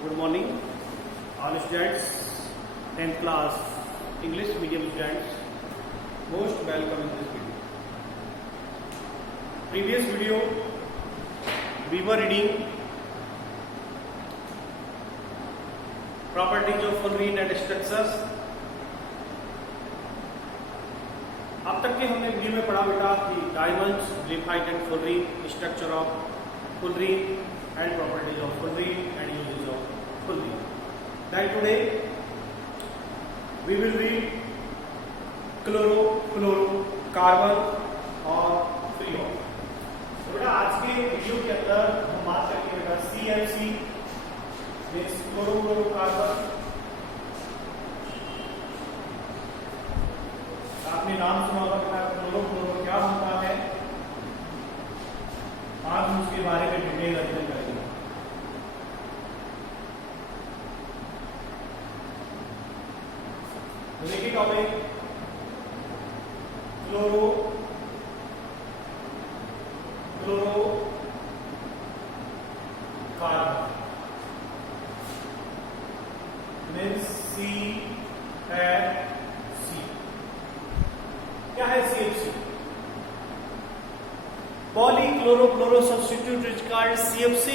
Good morning, all students, 10th class English medium students. Most welcome in this video. Previous video, we were reading properties of fullerene and structures. अब तक के हमने video में पढ़ा बेटा कि diamonds, graphite and fullerene, structure of fullerene and properties of fullerene and uses of fullerene. Then today we will read chloro, fluoro, carbon और freon. तो बेटा आज के वीडियो के अंदर हम बात करेंगे बेटा CFC मीन्स क्लोरोफ्लोरोकार्बन. आपने नाम सुना होगा बेटा क्लोरोफ्लोरो क्या होता है. आज हम उसके बारे में डिटेल अध्ययन करेंगे. देखिए topic chloro carbon means CFC. क्या है CFC? Polychlorofluoro substitute is called CFC.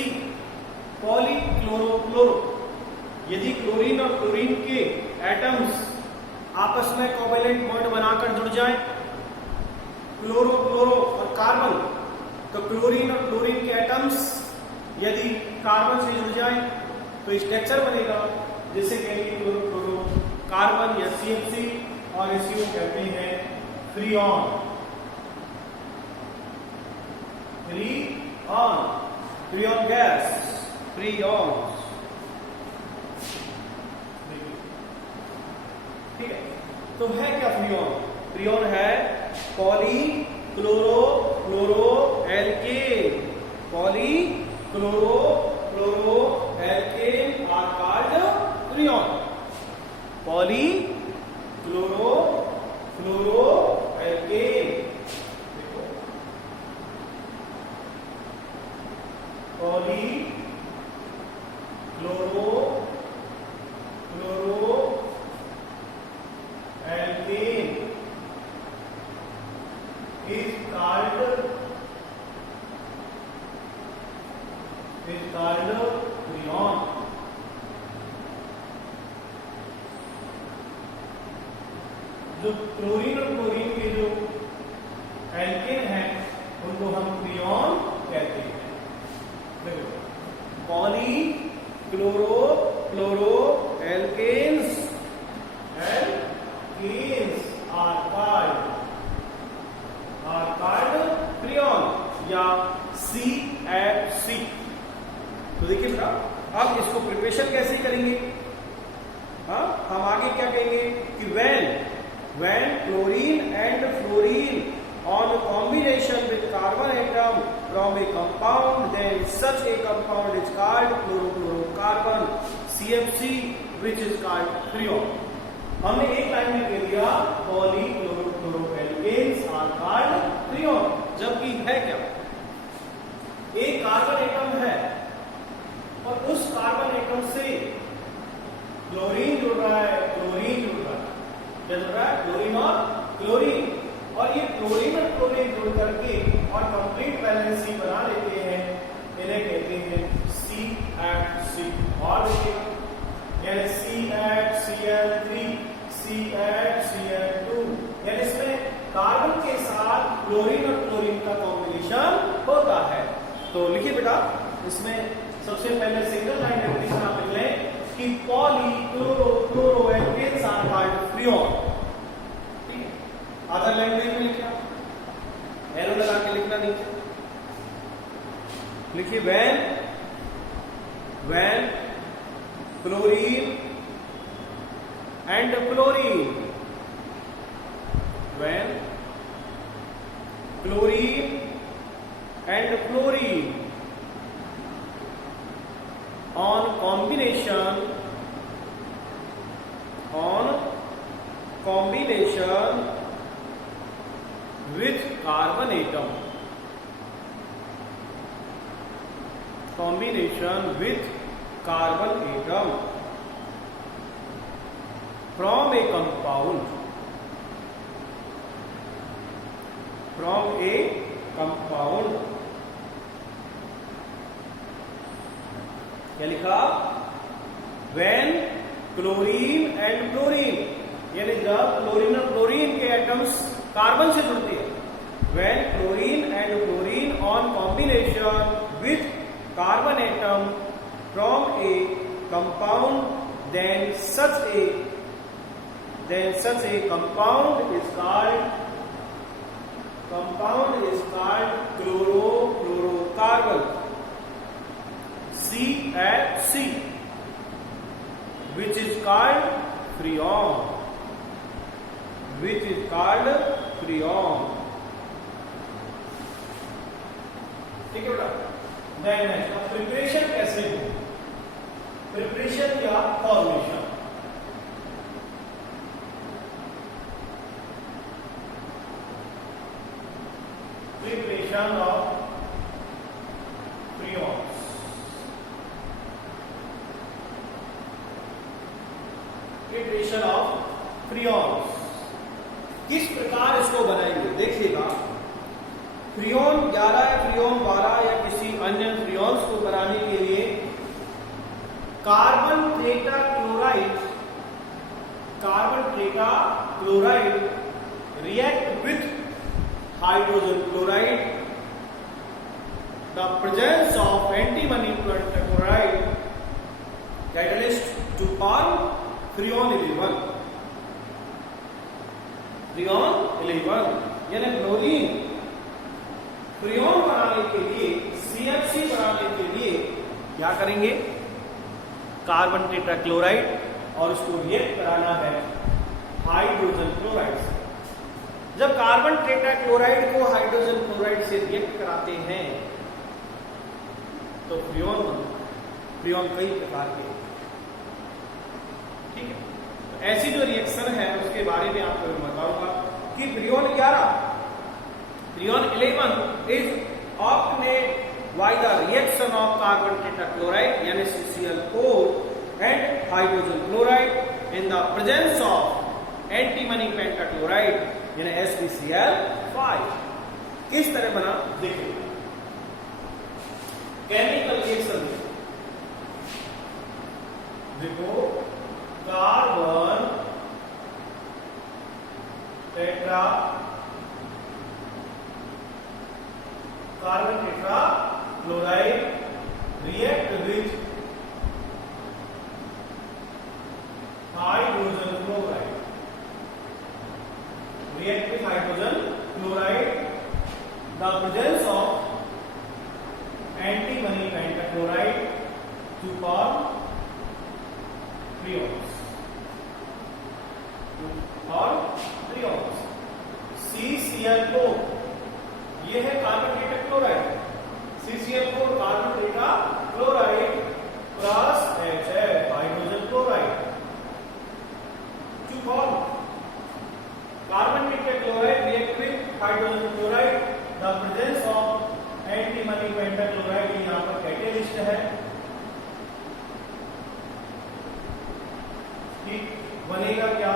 Polychlorofluoro. यदि क्लोरीन और क्लोरीन के एटम्स आपस में कोवेलेंट बॉन्ड बनाकर जुड़ जाए, क्लोरो क्लोरो और कार्बन, तो क्लोरीन और क्लोरीन के एटम्स यदि कार्बन से जुड़ जाए तो स्ट्रक्चर बनेगा जिसे कहेंगे क्लोरो क्लोरो कार्बन या CFC. और इसी को कहते हैं फ्रीऑन. Freon gas, freon. ठीक है, तो है क्या फ्रीऑन? फ्रीऑन है polychloro fluoro alkane. Polychloro fluoro alkane are called freon. Polychloro fluoro alkane. Polychloro fluoro alkane is called freon. जो क्लोरीन और क्लोरीन के जो एल्केन है उनको हम फ्रीऑन कहते हैं. Polychloro fluoro alkanes are called freon या CFC. तो देखिए बेटा अब इसको प्रिपरेशन कैसे करेंगे. हाँ, हम आगे क्या कहेंगे कि when chlorine and fluorine on combination with carbon atom from a compound, then such a compound is called chlorofluorocarbon CFC, which is called freon. हमने एक लाइन में कह दिया पॉलीक्लोरोफ्लोरोएल्केन्स आर कॉल्ड फ्रीऑन. जबकि है क्या, एक कार्बन एटम है और उस कार्बन एटम से क्लोरीन जुड़ रहा है, क्लोरीन जुड़ रहा है. क्या जुड़ रहा है? क्लोरीन और क्लोरीन. और ये क्लोरीन और क्लोरीन जुड़ करके और कंप्लीट बैलेंसी बना लेते हैं. इन्हें कहते हैं CFC. और देखिए यानी CHCl3 CHCl2, यानी इसमें कार्बन के साथ क्लोरीन और क्लोरीन का कॉम्बिनेशन होता है. तो लिखिए बेटा इसमें सबसे पहले सिंगल लाइन डेफिनेशन आप लिख लें कि पॉलीक्लोरोफ्लोरोएल्केन्स आर कॉल्ड फ्रीऑन. ठीक है, अदर लैंग्वेज में लिखना, एरो लगा के लिखना नहीं. लिखिए when chlorine and fluorine, when chlorine and fluorine on combination with carbon atom, combination with carbon atom from a compound, क्या लिखा? When chlorine and fluorine, यानी जब क्लोरीन और क्लोरीन के एटम्स कार्बन से जुड़ते हैं, when chlorine and fluorine on combination with carbon atom from a compound, then such a compound is called chlorofluorocarbon, CFC, which is called freon. ठीक है बेटा? देन प्रिपरेशन कैसे हो? प्रिपरेशन या formation? Preparation of freons. Preparation of freons किस प्रकार इसको बनाएंगे? देखिएगा, फ्रियोन 11 या फ्रियोन 12 या किसी अन्य फ्रियोन्स को बनाने के लिए carbon tetrachloride react with hydrogen chloride, the presence of antimony pentachloride catalyst to form freon 11. यानी क्लोरीन फ्रियोन बनाने के लिए, CFC बनाने के लिए क्या करेंगे? कार्बन टेट्राक्लोराइड और उसको रिएक्ट कराना है हाइड्रोजन क्लोराइड से. जब कार्बन टेट्राक्लोराइड को हाइड्रोजन क्लोराइड से रिएक्ट कराते हैं तो फ्रियोन कई प्रकार के. ठीक है, तो ऐसी जो रिएक्शन है उसके बारे में आपको मैं बताऊंगा कि Freon 11 is obtained by the reaction of carbon tetrachloride यानी CCl4 and hydrogen chloride in the presence of antimony pentachloride यानी SbCl5. किस तरह बना देखिए. केमिकल रिएक्शन देखो, carbon tetrachloride react with hydrogen chloride. The presence of antimony pentachloride to form freons. CCl4 ये है carbon tetrachloride. CCl4 carbon tetrachloride plus HF hydrogen chloride to form carbon tetrachloride react with hydrogen chloride. The presence of antimony pentachloride यहाँ पर catalyst है. ठीक, बनेगा क्या?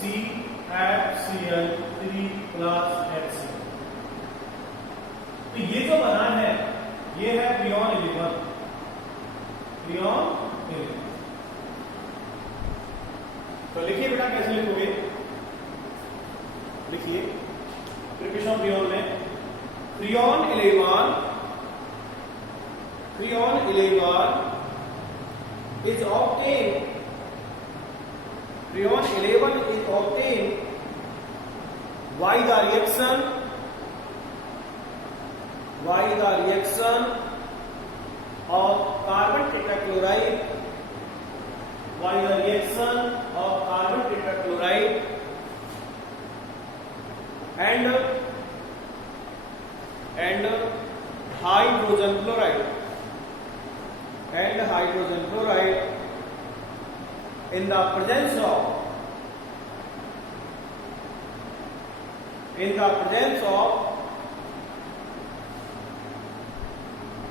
CFCl3 plus HCl. तो ये जो बना है ये है फ्रियोन 11. तो लिखिए बेटा, कैसे लिखोगे? लिखिए प्रिपरेशन फ्रियोन में Freon 11 is obtained. Freon 11 is obtained by the reaction of carbon tetrachloride and hydrogen chloride in the presence of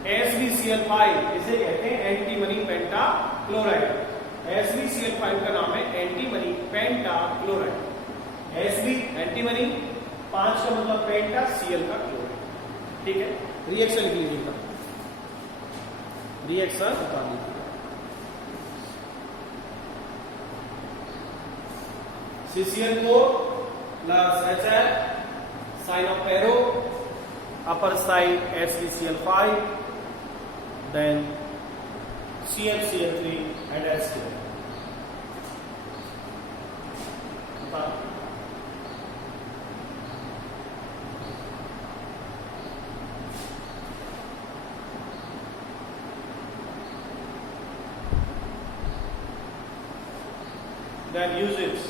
SbCl5 SbCl5 इसे कहते हैं एंटीमनी पेंटाक्लोराइड। SbCl5 का नाम है एंटीमनी पेंटाक्लोराइड। Sb एंटीमनी, 5 का मतलब पेंटा, Cl का क्लोराइड। ठीक है, रिएक्शन लिख लीजिएगा, रिएक्शन बता दीजिए। CCl4 plus HL, sign of arrow, upper side SbCl5, then ClCl3 and HCl. Then uses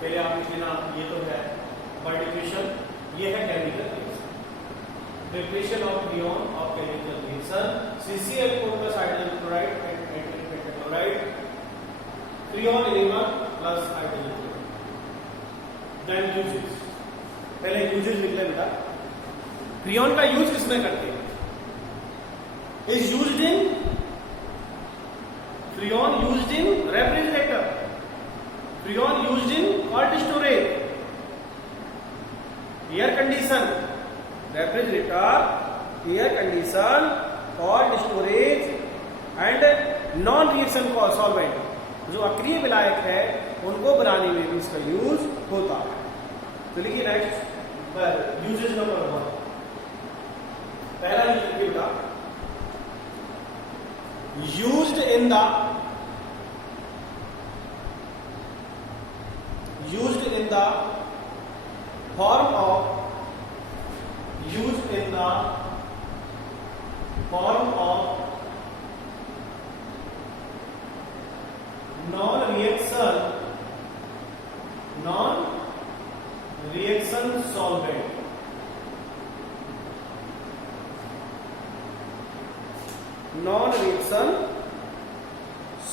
पहले आप लिख लेना, ये तो है मल्टीप्लिकेशन, ये है chemical reaction, preparation of freon of chemical reaction CCl4 plus hydrogen chloride and antimony pentachloride, freon element plus hydrogen chloride. Then uses, पहले यूजेस लिख ले बेटा। फ्रियोन का यूज किसमें करते हैं? Is used in, freon used in refrigerator, freon used in cold storage, air condition, refrigerator, air condition, cold storage and non reaction solvent, जो अक्रिय विलायक है उनको बनाने में भी इसका यूज होता है। तो लिखिए नेक्स्ट यूजेस नंबर 1, पहला यूज लिखिए बेटा, used in the, used in the form of, used in the form of non-reaction solvent, non-reaction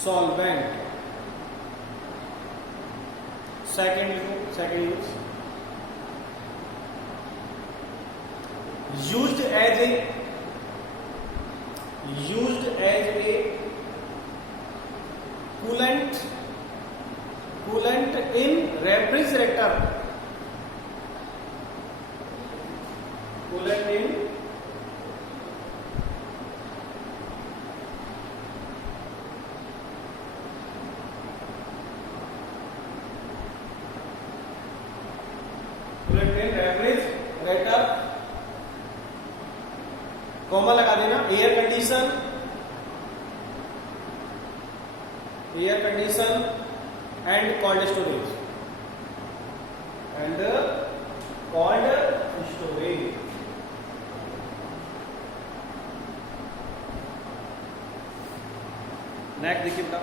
solvent। second use, used as a coolant in refrigerator, coolant in refrigerator, comma लगा देना, air condition and cold storage, next देखिए बेटा,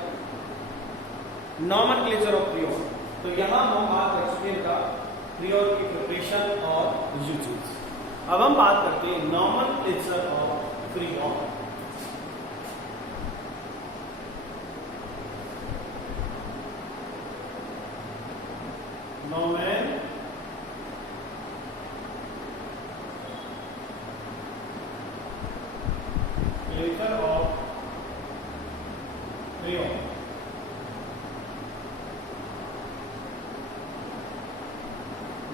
nomenclature of Freon. तो यहां हम बात कर चुके हैं फ्रियोन की प्रिपरेशन और यूजेस। अब हम बात करते हैं nomenclature of Freon. Nomenclature of Freon.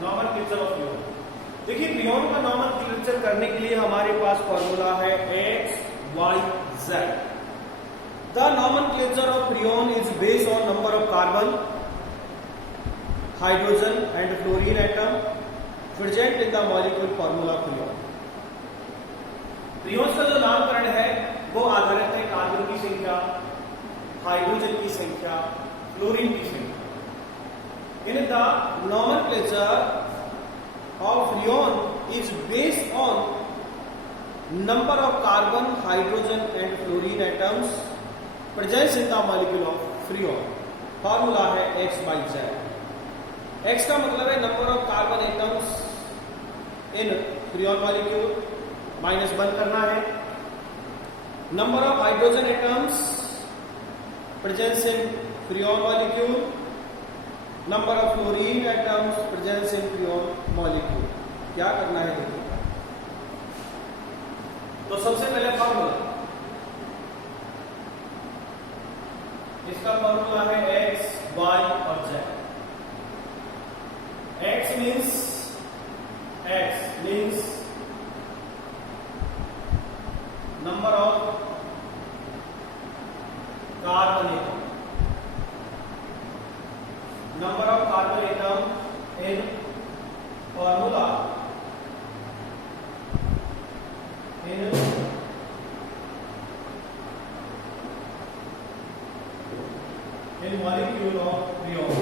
Nomenclature of Freon, देखिए फ्रियोन का नॉमेनक्लेचर करने के लिए हमारे पास फॉर्मूला है XYZ। The nomenclature of Freon is based on number of carbon, hydrogen and fluorine atom present in the molecule formula Freon. Freon का जो नामकरण है वो आधारित है कार्बन की संख्या, हाइड्रोजन की संख्या, फ्लोरीन की संख्या। In the nomenclature of freon is based on number of carbon, hydrogen and fluorine atoms present in the molecule of freon। Formula है XYZ। X का मतलब है number of carbon atoms in Freon molecule, -1 करना है। number of hydrogen atoms present in freon molecule, number of fluorine atoms present in freon molecule. क्या करना है देखिए। तो सबसे पहले फॉर्मूला, इसका फॉर्मूला है x, y और z। x means number of carbon atom, number of carbon atom in formula, in molecule of freon.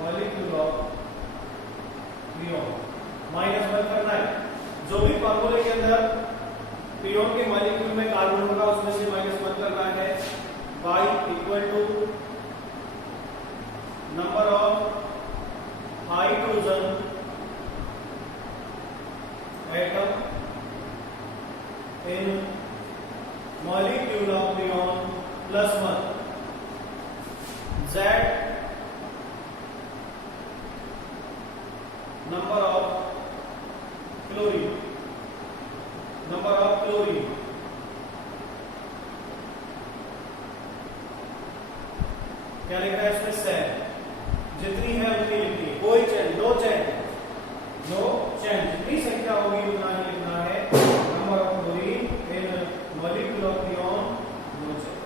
Molecule of freon minus one करना है। जो भी फॉर्मूले के अंदर फ्रीऑन के मॉलिक्यूल में कार्बन होगा उसमें से माइनस वन करना है। y equal to number of hydrogen atom in molecule of freon plus one, z number of chlorine, number of chlorine, क्या लिख रहा है इसमें सेल, जितनी है उतनी लिखनी है, कोई चेन, नो चेन, जितनी संख्या होगी उतना ही लिखना है। Number of chlorine in molecule of freon, no chain.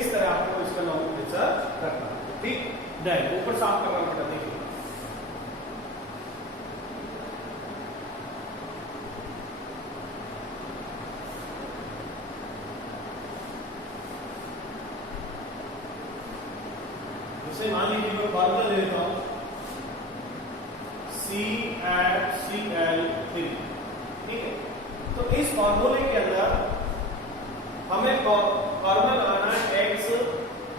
इस तरह आपको इसका नोमेनक्लेचर करना है, ठीक। डन, ऊपर साफ करना पड़ता, देखिए जैसे मान लीजिए मैं फॉर्मूला दे देता हूं CaCl3, ठीक है। तो इस फॉर्मूले के अंदर हमें फॉर्मूला लगाना है x,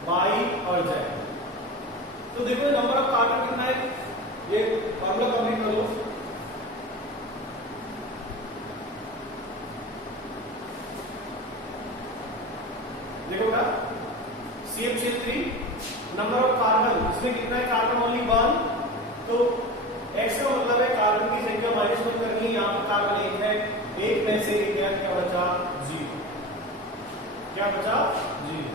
y और z। तो देखो नंबर ऑफ कार्बन कितना है, ये फॉर्मूला कंप्लीट कर लो। देखो बेटा CH3 नंबर ऑफ कार्बन, इसमें कितना है कार्बन, ओनली वन। तो x का मतलब है कार्बन की संख्या माइनस वन करनी है। यहाँ पर कार्बन एक है, एक में से एक गया, क्या बचा, 0। क्या बचा, 0।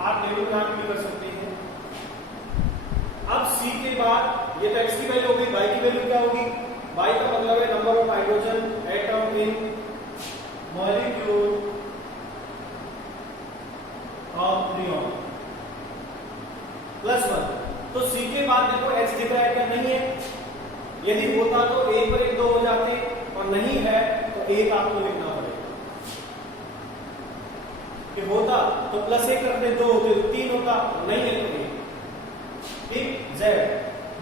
आप टेबल बना के कर सकते हैं। अब C के बाद ये तो x की वैल्यू हो गई, y की वैल्यू क्या होगी, y का मतलब है number of hydrogen atom in molecule of freon plus one. तो C के बाद देखो x दिख रहा है क्या, नहीं है। यदि होता तो एक पर एक दो हो जाते, और नहीं है तो एक आपको लिखना पड़ेगा। कि होता तो प्लस एक करते, दो होते तो तीन होता, नहीं है तो एक, ठीक। Z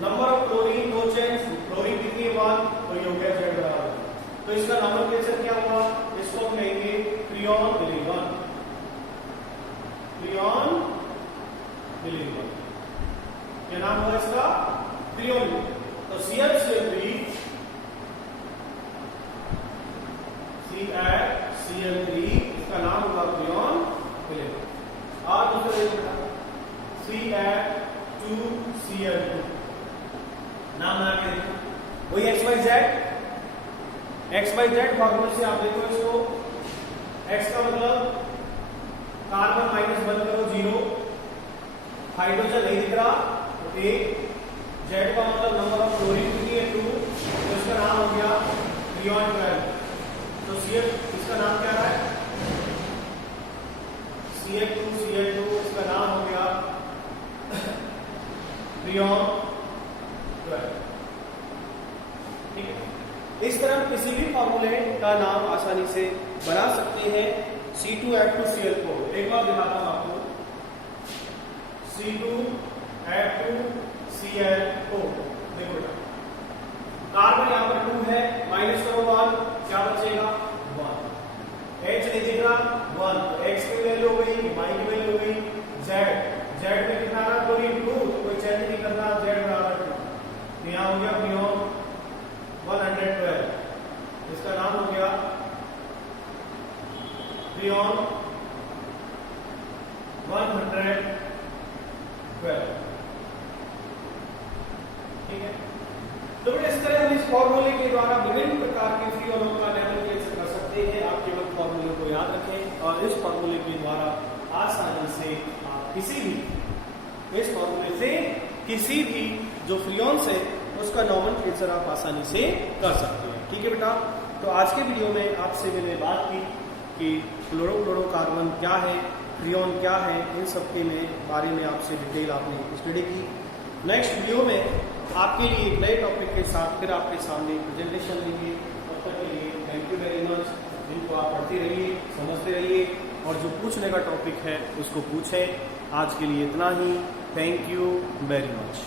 number of chlorine, no change, क्लोरीन कितनी है, वन, तो ये हो गया Z बराबर। तो इसका नोमेनक्लेचर क्या हुआ, इसको हम कहेंगे फ्रीऑन मिलीवन, फ्रीऑन मिलीवन। क्या नाम होगा इसका, फ्रीऑन। तो ClCl3 इसका नाम होगा फ्रीऑन मिलीवन। और दूसरा देखो C2Cl2, नाम बना के देखो, वही XYZ फॉर्मूले से आप देखो इसको। X का मतलब कार्बन माइनस वन करो, 0, हाइड्रोजन नहीं दिख रहा तो 1, Z का मतलब नंबर ऑफ क्लोरीन कितनी है, 2, तो इसका नाम हो गया फ्रीऑन 12। तो Cl इसका नाम क्या है, Cl2, इसका नाम हो गया फ्रीऑन 12, ठीक है। इस तरह किसी भी फॉर्मूले का नाम आसानी से बना सकते हैं। C2H2Cl4, एक बार दिखाता हूं आपको, C2H2Cl4, देखो कार्बन यहां पर 2 है, माइनस करो 1, क्या बचेगा, 1। H नहीं दिख रहा, 1, तो X की वैल्यू हो गई, Y की वैल्यू हो गई, Z में कितना आ रहा, क्लोरीन 2, तो कोई चेंज नहीं करना, Z बराबर 2। तो यहाँ हो गया फ्रीऑन 112, इसका नाम हो गया फ्रीऑन 112, ठीक है। तो इस तरह हम इस फॉर्मूले के द्वारा विभिन्न प्रकार के फ्रीऑनों का नोमेनक्लेचर कर सकते हैं। आप केवल फॉर्मूले को याद रखें और इस फॉर्मूले के द्वारा आसानी से आप किसी भी जो फ्रीऑन्स है उसका नोमेनक्लेचर आप आसानी से कर सकते हैं, ठीक है बेटा। तो आज के वीडियो में आपसे मैंने बात की कि फ्लोरोफ्लोरोकार्बन क्या है, फ्रीऑन क्या है, इन सब के बारे में आपसे डिटेल आपने स्टडी की। नेक्स्ट वीडियो में आपके लिए एक नए टॉपिक के साथ फिर आपके सामने प्रेजेंटेशन देंगे। तब तक के लिए थैंक यू वेरी मच। जिनको आप पढ़ते रहिए, समझते रहिए और जो पूछने का टॉपिक है उसको पूछें। आज के लिए इतना ही। Thank you very much.